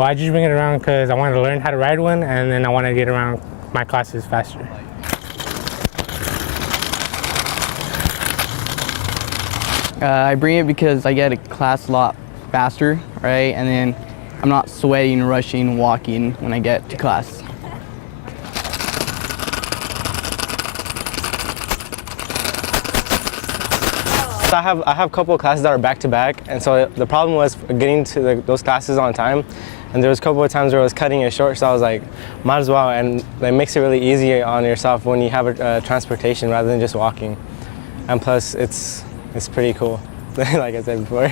Well, I just bring it around because I wanted to learn how to ride one, and then I want to get around my classes faster. I bring it because I get to class a lot faster, right? And then I'm not sweating, rushing, walking when I get to class. So I have a couple of classes that are back to back, and so the problem was getting to those classes on time. And there was a couple of times where I was cutting it short, so I was like, might as well. And it makes it really easy on yourself when you have a transportation rather than just walking. And plus, it's pretty cool, like I said before.